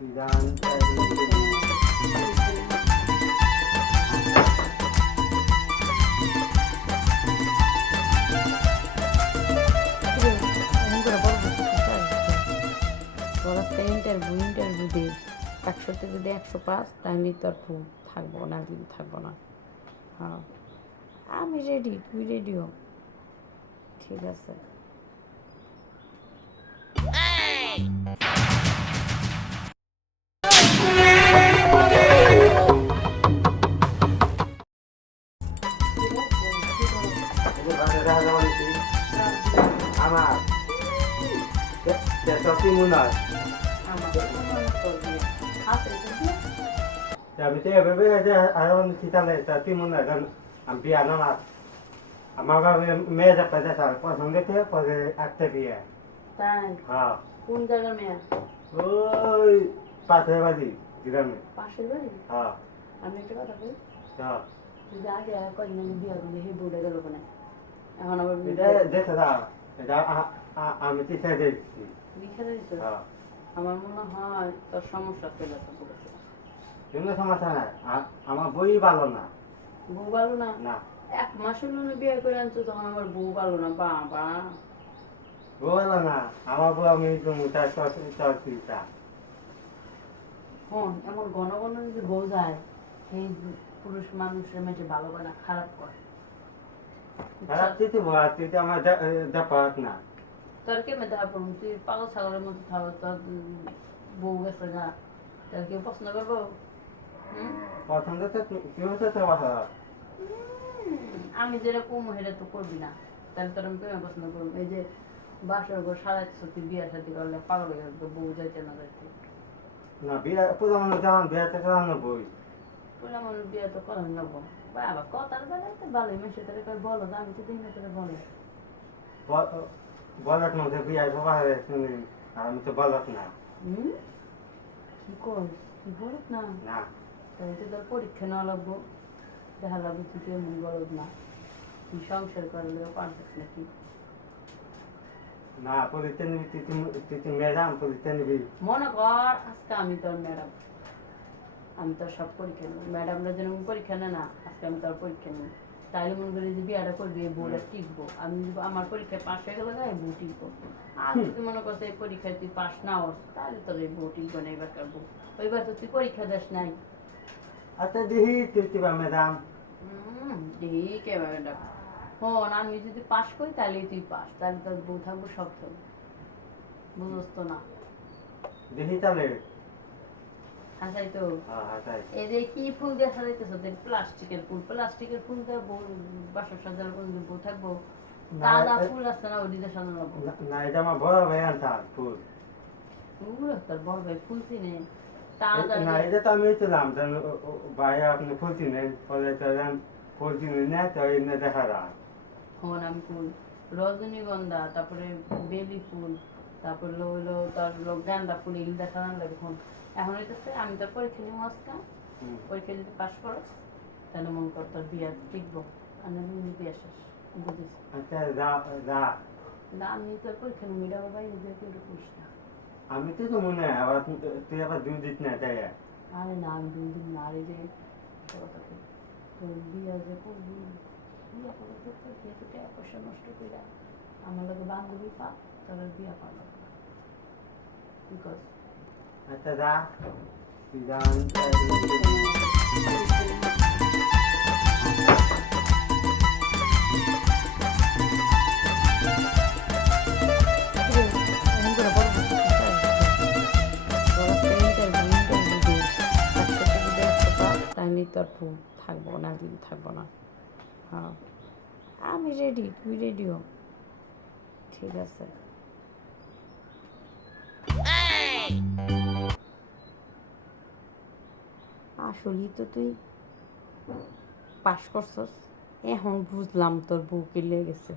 Interview দিয়ে 100তে যদি 105 তাহলে তোর থাকবো না, দিন থাকবো না। হ্যাঁ, আমি রেডি, তুই রেডিও? ঠিক আছে। আমার মনে হয় আমি তো এভাবে আরো চিন্তালে তাতে মনে হয় আমি বিয়া না আমার মেয়ে যাবে স্যার প্রথম দেখে পরে একটা বিয়ে। তাই? হ্যাঁ। কোন জায়গার মেয়ে? ওই পাশের বাড়ি গ্রামে। পাশের বাড়ি? হ্যাঁ। আমি একটা কথা বলি, হ্যাঁ, যদি আগে কদিন আগে বিয়া করলে সেই বউটা গেল কোনে? এখন আবার এটা দেখে দাও, এটা আমি চিন্তা দেখছি। লিখে দিত। হ্যাঁ, আমার মনে হয় তোর সমস্যা চলে আসে। কোনো সমস্যা নাই, আমার বই ভালো না। বউ ভালো না? না। 1 মাসের জন্য বিয়ে করে আনছো, তখন আমার বউ ভালো না? বাবা, বউ ভালো না, আমার বউ আমি তার চিন্তা। হন এমন ঘন ঘন যদি বউ যায়, সেই পুরুষ মানুষের মেয়েকে ভালো করে না, খারাপ করে। খারাপ চিঠি বলা, চিঠি আমার দেখাত না। তোর কেমন দেখা পড়ুন? তুই পাগল ছাগলের মতো থাকো, তোর বউ গেছে গা, তোর কেউ পছন্দ করবো? পছন্দ তো কেউ তো কথা। আমি যেটা কম সেটা তো করবি না, তাহলে তোর আমি কেমন পছন্দ করবো? এই যে বাসর ঘর সাজাচ্ছ, তুই বিয়া শাদি করলে পাগল হয়ে যাবে, বউ যাইতে না যাইতে। না, বিয়ে পুরো মানুষ যেমন বিয়েতে করানো বই। পুরা মানুষ বিয়ে তো করেন নেবো। বাবা কথার বেলায় তো ভালোই মেসে তাহলে কই বলো, আমি তো দিন তোরে বলো। বলত মধ্যে বিয়ে সবাই শুনি, আর আমি তো বলত না। কি কর, তুই বলত না? না। তাই তো তোর পরীক্ষা নেওয়া লাগবো, দেখা লাগবে তুই কেমন বলত না, তুই সংসার করলেও পারছিস নাকি। না, পরীক্ষা নিবি তুই ম্যাডাম, পরীক্ষা নিবি। মনে কর আজকে আমি তোর ম্যাডাম, আমি তোর সব পরীক্ষা নেব। ম্যাডামরা যেরকম পরীক্ষা নেয় না, আজকে আমি তোর পরীক্ষা নেব। তাইলে মনে করি যে বিয়াটা করবি, এই বউটা টিকবো। আমি যদি আমার পরীক্ষায় পাশ হয়ে গেলে এই বউ টিকবো। আর যদি মনে করছে এই পরীক্ষায় তুই পাশ না হস, তাহলে তোর এই বউ টিকবো না, এবার করবো। ওইবার তো তুই পরীক্ষা দেস নাই। আচ্ছা দেখি তুই কিবা ম্যাডাম। ঠিক এবার ম্যাডাম হন, আমি যদি পাশ করি তাহলে তুই পাস, তাহলে তোর বউ থাকবো, সব থাকবো, বুঝোস তো না? দেখি তাহলে। হাসাই তো। হ্যাঁ, এই যে কি ফুল দিয়ে সাজাইতেছ? প্লাস্টিকের ফুল, প্লাস্টিকের ফুল দিয়ে বাসর সাজার কোন বউ থাকবো? তাজা ফুল আছে না, ওই দিয়ে সাজানো লাগবো। না, এটা আমার বড় ভাই আনতা ফুল। তোর বড় ভাই ফুল চিনে? না, এটা তো আমি ছিলাম ভাই, আপনি ফুল চিনেন, পরে তো ফুল চিনেন না, তো এমনি দেখা যায়। হন আমি ফুল রজনীগন্ধা, তারপরে বেলি ফুল, তারপরে হলো তার গাঁদা ফুল, এগুলো দেখা লাগে। এখন হইতেছে আমি তোর পরীক্ষা নিব আজকে, পরীক্ষা যদি পাস করস তাহলে মনে কর তোর বিয়া টিকবো, আর বিয়া শেষ, বুঝিস? আচ্ছা, যা। না, আমি তোর পরীক্ষা নিবি, এটা বাবা এই বিয়া কেউ করিস না। আমি তো মনে হয় আবার তুই আবার দুই দিস না, তাই? আরে না, আমি 2 দিন না, আরে যে কথাকে তোর বিয়া যে করবি, বিয়া করে তোর বিয়ে তো টাকা পয়সা নষ্ট করে আমার লোকে বান্ধবী পা, তোর বিয়া পালো বিকজ। আচ্ছা, যা তুই যা। তোর থাকবো না, দিন থাকবো না। হ্যাঁ, আমি রেডি, তুই রেডিও? ঠিক আছে। আসলেই তো তুই পাস করছস, এখন বুঝলাম তোর বউ কি লেগেছে।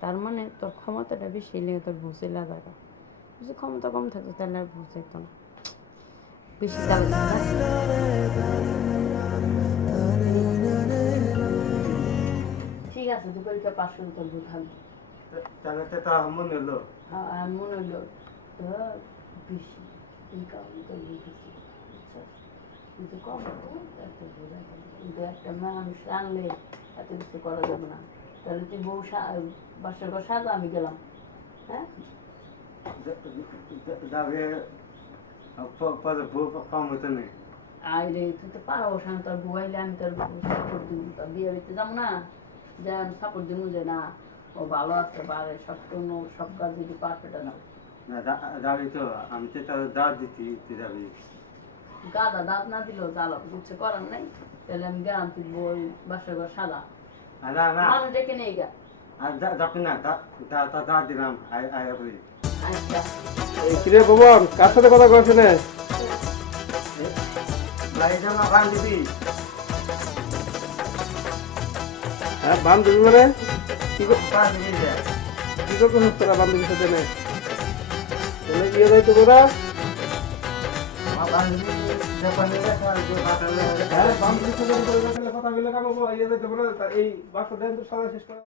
তার মানে তোর ক্ষমতাটা বেশি লেগে তোর বউ চলে যাবে। যদি ক্ষমতা কম থাকতো তাহলে আর বউ যেত না, বেশি ঠিক আছে, তুই পরীক্ষা পাস করে তোর বউ থাকবে। তাহলে তো মনে হলো। মনে হলো তোর বেশি এই কারণে তো লিখেছি, বুঝছো? কিন্তু কম তো এত বোঝা গেল। কিন্তু একটা মানুষ আনলে এত কিছু করা যাবে না। তাহলে তুই বাসার ঘর সাজা, আমি গেলাম। হ্যাঁ, যাবে পরে বউ কম হতো না। আইলে তুই তো পারো শান্ত, তোর বউয়াইলে আমি তোর সাপোর্ট দিব, তোর বিয়ে বাড়িতে যাবো না, যে আমি সাপোর্ট দিব যে না ও ভালো আছে, পারে সব কোনো সব কাজ যদি পারফেক্ট আছে। না যাবি তো, আমি তো তার দাঁত দিচ্ছি, তুই যাবি। গাদা দাঁত না দিলেও জ্বালা বুঝছে করার নাই। তাহলে আমি গেলাম, তুই বই বাসার ঘর সাদা না না, মানুষ ডেকে নেই গা। আর যাবি না, দাঁত দিলাম আয় বলি। আচ্ছা, এই কিরে ভবন, কার সাথে কথা কয়েছে না? ভাই জামা বান দিবি। হ্যাঁ, বান্ধবী মানে কি বান দিবি যে। করতে হচ্ছে তোরা বান্ধবীর সাথে নে? তোমরা গিয়ে যাইতো তোরা? আমার বান দিবি, যখন নিয়ে হ্যাঁ, বান্ধবীর সাথে কথা বলে কাম হবো, ইয়ে যাইতে পারে। এই বাসা দেন তো সাদা শেষ করা।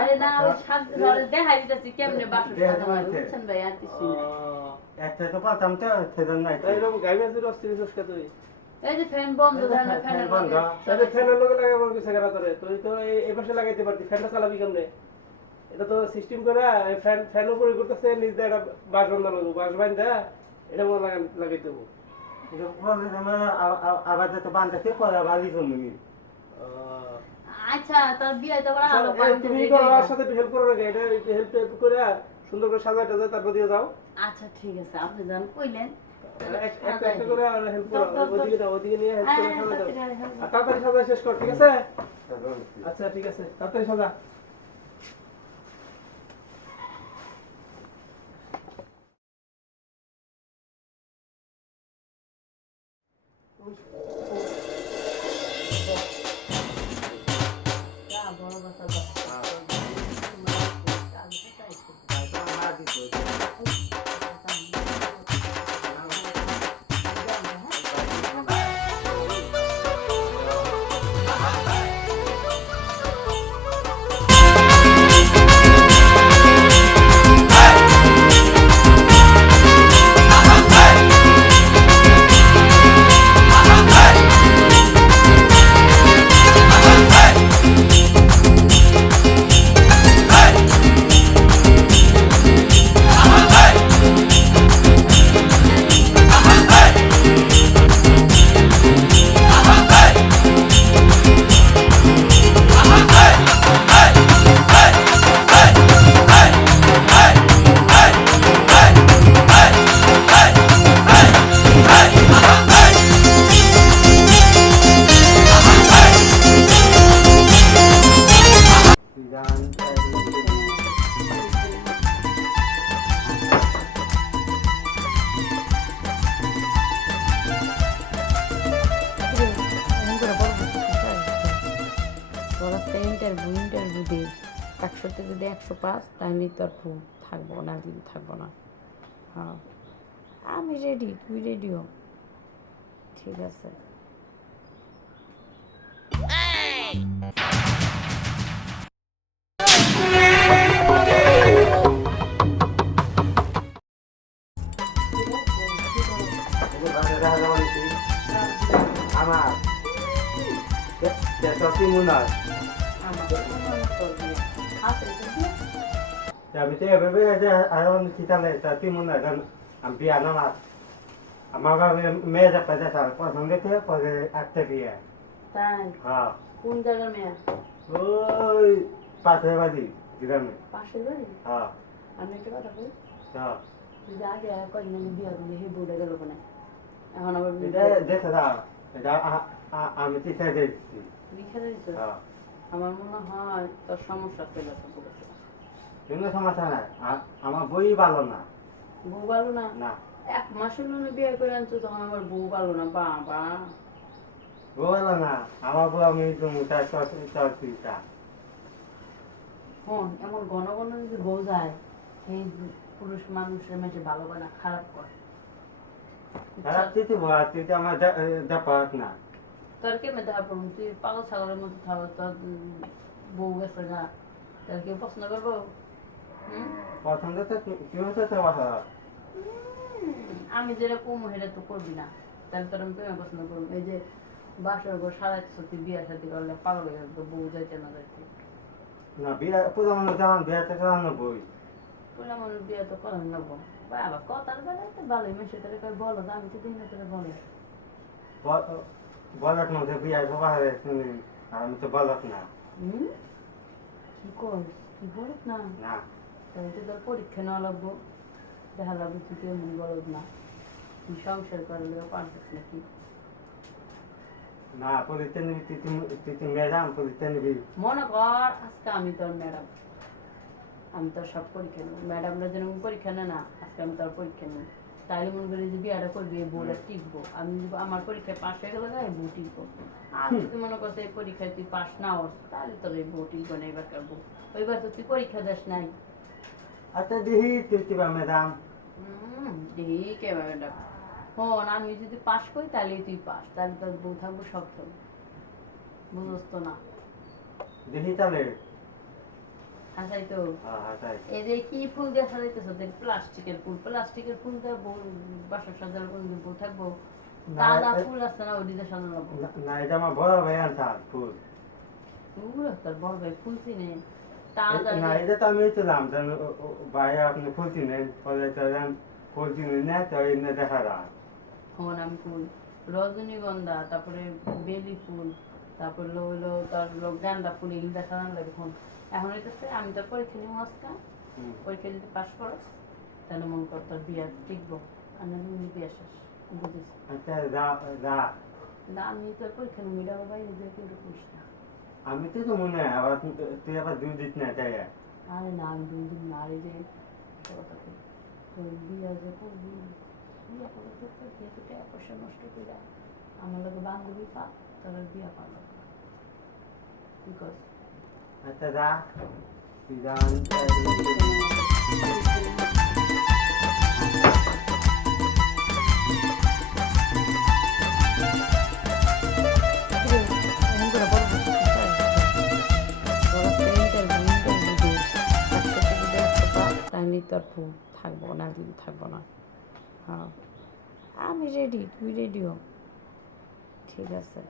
আরে না ওই সাথে ধরে দেখাই দিতেছি কেমনে বাসার সাদা হয়, বুঝছেন ভাই? আর কিছু না। একটা তো পাতাম তো সেদিন নাই। এইরকম গাইমে যদি অস্থির কে তুই? এই যে ফ্যান বন্ধ, ধরে না ফ্যানের বন্ধ। তাহলে ফ্যানের লগে লাগে আমার কিছু করা তোরে। তুই তো এই পাশে লাগাইতে পারতি, ফ্যানটা চালাবি কেমনে? এটা তো সিস্টেম করে ফ্যান উপরে করতেছে, নিজ দিয়ে একটা বাঁশ বান্ধা লাগবো, বাঁশ বান্ধা এটা মনে লাগাই দেবো। আবার তো বানতে পরে আবার লিখুন। আচ্ছা, তার বিয়ে তো করা হলো। তুমি আমার সাথে হেল্প করো না, এটা হেল্প করে সুন্দর করে সাজাই টাজাই তারপর দিয়ে যাও। আচ্ছা ঠিক আছে, আপনি যান কইলেন। একটা একটা করে হেল্প করো, ওদিকে দাও, ওদিকে নিয়ে হেল্প করে সাজাই দাও। আর তাড়াতাড়ি সাজাই শেষ কর, ঠিক আছে? আচ্ছা ঠিক আছে, তাড়াতাড়ি সাজা। বড় কথা ইন্টারভিউ দিয়ে 100তে যদি 105, তাহলে তোর থাকবো না, দিন থাকবো না। হ্যাঁ, আমি রেডি, তুই রেডিও? ঠিক আছে। আমার কি মনে হয় আমি তো এভাবে আরো চিন্তা কি মনে হয় আমি বিয়া না আমার মেয়ে যাপা যাচ্ছে প্রথম দেখে পরে একটা বিয়ে। তাই? হ্যাঁ, কোন জায়গার মেয়ে? ওই পাশের বাড়ি গ্রামে। পাশের বাড়ি? হ্যাঁ আমি একটা কথা বলি, হ্যাঁ, তুই যে আগে কদিন আমি বিয়া করলি, সেই বউটা গেল কোনে? এখন আবার এটা দেখে দাও, এটা আমি চিঠা দিচ্ছি। লিখে দিয়েছ? হ্যাঁ, আমার মনে হয় তোর সমস্যা ছিল বলেছে। কোনো সমস্যা নাই, আমার বই ভালো না। বউ ভালো না? না, 1 মাসের জন্য বিয়ে করে আনছো, তখন আমার বউ ভালো না? বাবা, বউ ভালো না, আমার বউ আমি তার চর্চিতা। হন এমন ঘন ঘন যদি বউ যায়, সেই পুরুষ মানুষের মেঝে ভালো করে না, খারাপ করে। খারাপ চিঠি বউ, তুই তো আমার দেখাত না। তোর কেমন দেখা পড়ুন? তুই পাগল ছাগলের মতো থাকো, তোর বউ গেছে গা, তোর কেউ পছন্দ করবো? পছন্দ তো কি হচ্ছে তো কথা। আমি যেটা কমু সেটা তো করবি না, তাহলে তোর আমি প্রেমে পছন্দ করবো। এই যে বাসর ঘর সাজাইতে সত্যি বিয়া শাদি করলে পাগল হয়ে যাবে, বউ যাইতে না যাইতে। না বিয়া পুজো মানে যেমন বিয়াতে চালানো বই বলে আমার বিয়ে তো করার নেবো ভাই, আবার কথার বেলায় তো ভালোই মেসে তাহলে কই বলো, আমি তো দিন না তোরা বলে। বলত মধ্যে বিয়া বাহারে শুনি আর আমি তো বলত না। কি কর, কি বলত না? না তাহলে তো তোর পরীক্ষা নেওয়া লাগবো, দেখা লাগবে তুই কেমন বলত না, তুই সংসার করলে পারতিস নাকি। না পরীক্ষা নিবি তুই ম্যাডাম পরীক্ষা নিবি। মনে কর আজকে আমি তোর ম্যাডাম, আমি তোর সব পরীক্ষা নেব, ম্যাডামরা যেন পরীক্ষা নেয় না, আজকে আমি তোর পরীক্ষা নেব। তাইলে মনে করি যে বিয়াটা করবি এই বউটা টিকবো, আমি যদি আমার পরীক্ষায় পাশ হয়ে গেলে এই বউ টিকবো। আর যদি মনে করছে এই পরীক্ষায় তুই পাশ না হস, তাহলে তোর এই বউ টিকবো না, এবার করবো। ওইবার তো তুই পরীক্ষা দিস নাই। আচ্ছা দিহি তুই কিবা ম্যাডাম। ঠিক এবার ম্যাডাম হন, আমি যদি পাশ করি তাহলে তুই পাস, তাহলে তোর বউ থাকবো সব থাকবো, বুঝস তো না? দিহি তাহলে হাসাই তো। তাই এই যে কি ফুল দিয়ে সাজাইতেছ, প্লাস্টিকের ফুল, প্লাস্টিকের ফুল দিয়ে বাসা সাজার কোন বউ থাকবো? তাজা ফুল আছে না, ওই দিয়ে সাজানো লাগবো। না এটা আমার বড় ভাই আনতাম ফুল। তোর বড় ভাই ফুল চিনে? তাজা না এটা তো আমি ছিলাম ভাই আপনি ফুল চিনেন পরে তো ফুল চিনি না তো এনে দেখা যায়। হন আমি ফুল রজনীগন্ধা, তারপরে বেলি ফুল, তারপর হলো তার গাঁদা ফুল, এগুলো দেখা লাগে। এখন এখন হইতেছে আমি তোর পরীক্ষা নিব আজকে, পরীক্ষা যদি পাস করস তাহলে মন কর তোর বিয়া টিকবো, আর না বিয়া শেষ, বুঝিস? আচ্ছা যা যা না আমি তোর পরীক্ষা নিব, এটা আমার বাইরে যে কেউ করিস না। আমি তো মনে হয় আবার তুই আবার দুধ দিস না তাই। আরে না আমি 2 দিন না, আর এই যে কথা কই, তোর বিয়া যে করবি, বিয়া করে তোর বিয়ে তো টাকা পয়সা নষ্ট করে আমার লোক বান্ধবী পা, তোর আর বিয়া পারল না, ঠিক আছে? আচ্ছা যা তুই যা তোর বউ থাকবো না, যদি থাকবো না। হ্যাঁ আমি রেডি, তুই রেডিও, ঠিক আছে?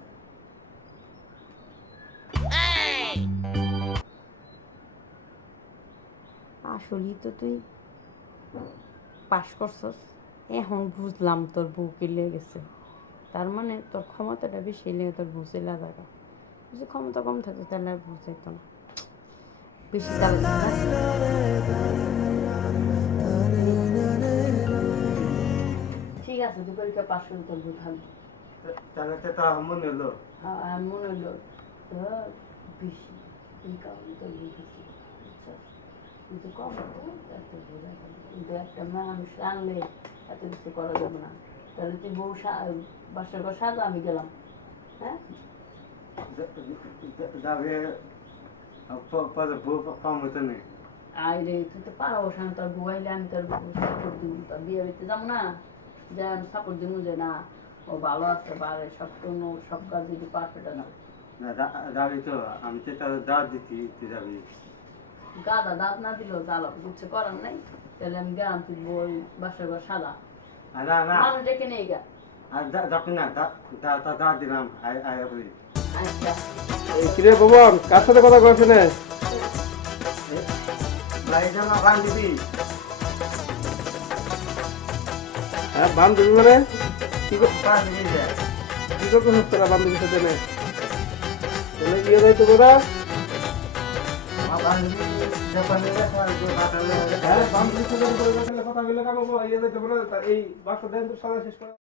আসলেই তো তুই পাস করছস, এখন বুঝলাম তোর বউ কি লেগেছে। তার মানে তোর ক্ষমতাটা বেশি লেগে তোর বউ চেলা জায়গা, যদি ক্ষমতা কম থাকতো তাহলে আর বউ চাইতো না, বেশি চালাচ্ছে না। ঠিক আছে তুই পরীক্ষা পাস করে তোর বউ থাকবো। তাহলে তো মনে হলো মনে হলো তোর বেশি, এই কারণে তোর বউ বেশি, কিন্তু কম এত বোঝা গেল। কিন্তু একটা মানুষ আনলে এত কিছু করা যাবে না। তাহলে তুই বউ বাসার ঘর সাজা, আমি গেলাম। হ্যাঁ যাবে পরে বউ কম হতো না। আরে তুই তো পারো, সামনে তোর বউ আইলে আমি তোর সাপোর্ট দিব, তোর বিয়ে বাড়িতে যাবো না, যে আমি সাপোর্ট দিব যে না ও ভালো আছে, পারে সব কোনো সব কাজ যদি পারফেক্ট না। না যাবি তো আমি তো তার দাঁত দিচ্ছি তুই যাবি। গাদা দাঁত না দিলেও জ্বালা, কিছু করার নাই। তাহলে আমি গেলাম, তুই বই বাসার ঘর সাদা না না মানুষ ডেকে নেই গা। আর যাবি না দাঁত দিলাম আয় বলি। আচ্ছা এই কিরে ভবন, কার সাথে কথা কইছ না? ভাই জামা বান্ধবী। হ্যাঁ বান্ধবী মানে কি বান্ধবী যে কি করতে হচ্ছে না বান্ধবীর সাথে না? তাহলে বিয়ে যাইতে তোরা? আমার বান্ধবী যখন হ্যাঁ বান্ধবীর সাথে কথা বলে কাম ইয়ে যাইতে পারে, এই বাসা দেন তো সাজা শেষ করা।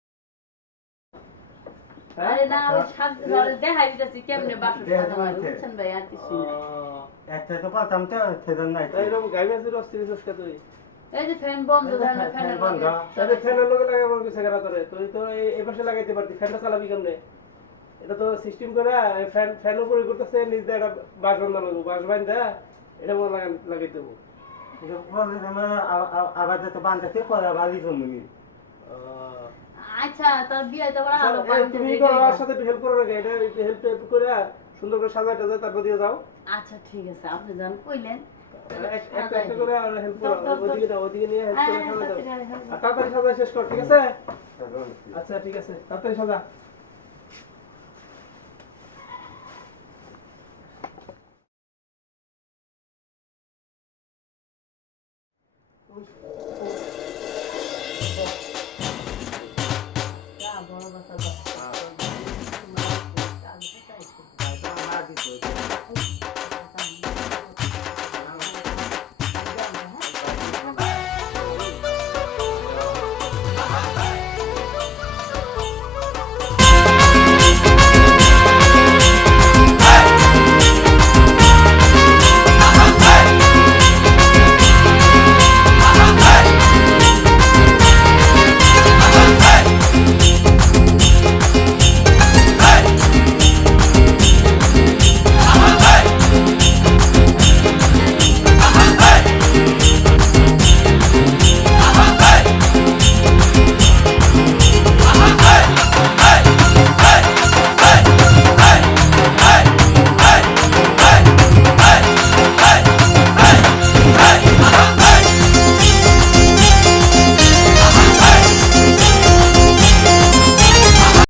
আরে না ওই সাজে দেখাই দিতেছি কেমনে বাসা সাজা হয়, বুঝছেন ভাই? আর কিছু না, একটা তো পাতাম তো সেদিন নাই এইরকম গাইমেন্সের অস্থির কে তুই? এই যে ফ্যান বন্ধ, ধরেন ফ্যানের বন্ধ। তাহলে ফ্যানের লগে লাগে আমার কিছু করা তোরে, তুই তো এই পাশে লাগাইতে পারতি, ফ্যানটা চালাবি কেমনে? এটা তো সিস্টেম করে ফ্যান উপরে করতেছে, নিজ দিয়ে একটা বাঁশ বান্ধা লাগবো, বাঁশ বান্ধা এটা মনে লাগাইতে হবো। আবার তো বান্ধতে পরে বালি জমি। আচ্ছা তোর বিয়ে তো করা হলো, তুমি আমার সাথে একটু হেল্প করো নাকি? এটা হেল্প করে সুন্দর করে সাজাটা যায়, তারপর দিয়ে যাও। আচ্ছা ঠিক আছে, আপনি যখন কইলেন একটা একটা করে আর হেল্প করো, ওদিকে নিয়ে হেল্প করে হ্যাঁ, সাজা দাও। তাড়াতাড়ি, আর তাড়াতাড়ি সাজা শেষ কর, ঠিক আছে? এখন আচ্ছা ঠিক আছে, তাড়াতাড়ি সাজা।